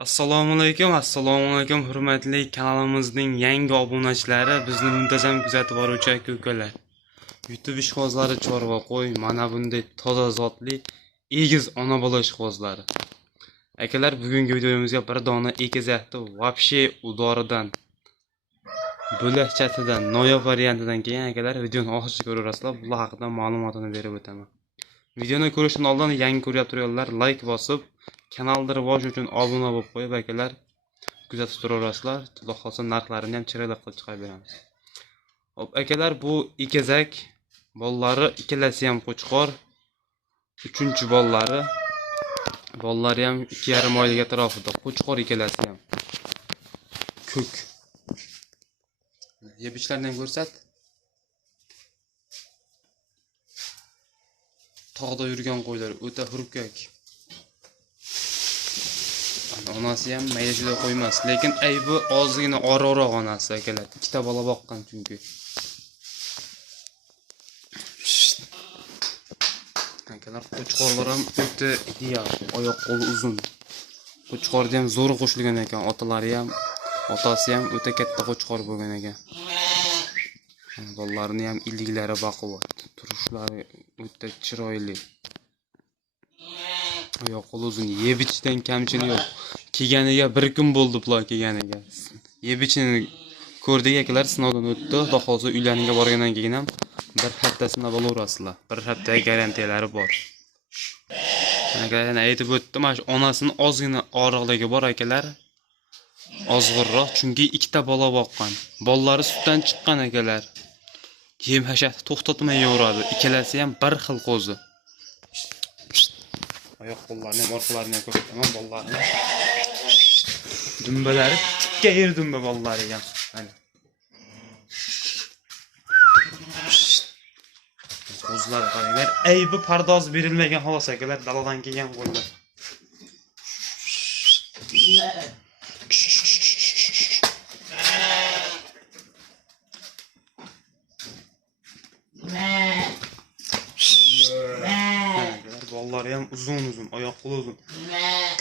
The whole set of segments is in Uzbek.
Assalomu alaykum hurmatli kanalimizning yangi obunachilari, bizni muntazam kuzatib boruvchi aka-ukalar. YouTube ishqibozlari, chorva qo'y, mana bunday toza zotli egiz ona bola ishqibozlari. Akalar, bugungi videomizga bir dona egizakni вообще udoridan, bo'lakchasidan, noyob variantidan keyin akalar videoni oxirigacha ko'rasizlar. Bular haqida ma'lumotini berib o'taman. Videoni ko'rishdan oldin yangi ko'ryap turganlar like bosib, kanalni rivoji uchun obuna bo'lib qo'yib akalar kuzatib turaverasizlar. Xudo xolsa narxlarini ham chiroyli qilib chiqarib beramiz. Hop akalar, bu egizak bolalari ikkalasi ham qo'chqor. Uchinchi bolalari ham 2,5 oylik atrofida. Qo'chqor ikkalasi ham. Ko'k. Yebichlarini ham ko'rsat. Tog'da yurgan qo'ylar o'ta hurkak. Onasi ham mayda juda qo'ymas, lekin aybi ozgina ora-ora onasi akalar. Ikkita bola boqqan chunki. Akalar, qo'chqorlar ham o'ta ideal, oyoq qo'li uzun. Qo'chqorda ham zo'r qo'shilgan ekan, otasi ham o'ta katta qo'chqor bo'lgan ekan. Bolalarni ham iliklari baquvvat, turishlari o'ta chiroyli. Oyoq qo'li uzun, yebichdan kamchili yo'q. Kelganiga bir kun bo'ldi bular kelganiga. Yebichini ko'rdik akalar, sinovdan o'tdi. Xudo xolsa uylariga borgandan keyin ham bir haftasini bo'laverasizlar. Bir hafta garantiyalari bor. Akalar, yana aytib o'tdim, mana shu onasini ozgina og'riqligi bor akalar. Ozg'irroq, chunki ikkita bola boqqan. Bolalari sutdan chiqqan akalar. Yem-hashakni to'xtatmay yuraveradi. Ikkalasi ham bir xil qo'zi. Oyoq qo'llarini ham, orqalarini ham ko'rsataman bolalarni. Dumbalari tikka yer dumba bolalari ham. Mana. Qo'zlar qaranglar, aybi pardoz berilmagan xolos akalar, daladan kelgan qo'ylar. Bolalari ham uzun, oyoq qo'li uzun.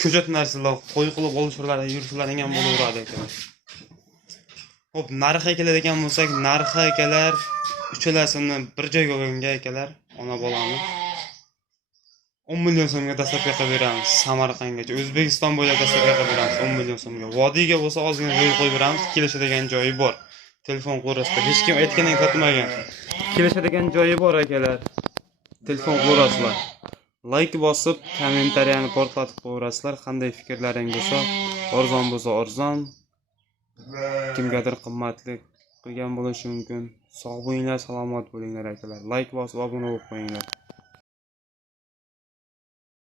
Ko'chat narsalar, qo'y qilib olishlarga, yurishlaring ham bo'laveradi akalar. Hop, narxi keladigan bo'lsak, narxi akalar uchalasini bir joyga olganga akalar, ona bolani 10 million so'mga dastlabki qilib beramiz. Samarqandgacha, O'zbekiston bo'ylab dastlabki qilib beramiz 10 million so'mga. Vodiyga bo'lsa ozgina yo'l qo'yib beramiz, kelishadigan joyi bor. Telefon qo'rasida hech kim aytganing qatmagan. Kelishadigan joyi bor akalar. Telefon qo'rasizlar. Like bosib, kommentariyani portlatib qo'yasizlar. Qanday fikrlaring bo'lsa, arzon, kimgadir qimmatli qilgan bo'lishi mumkin. Sog' bo'linglar, salomat bo'linglar akalar. Like bosib, obuna bo'lib qo'yinglar.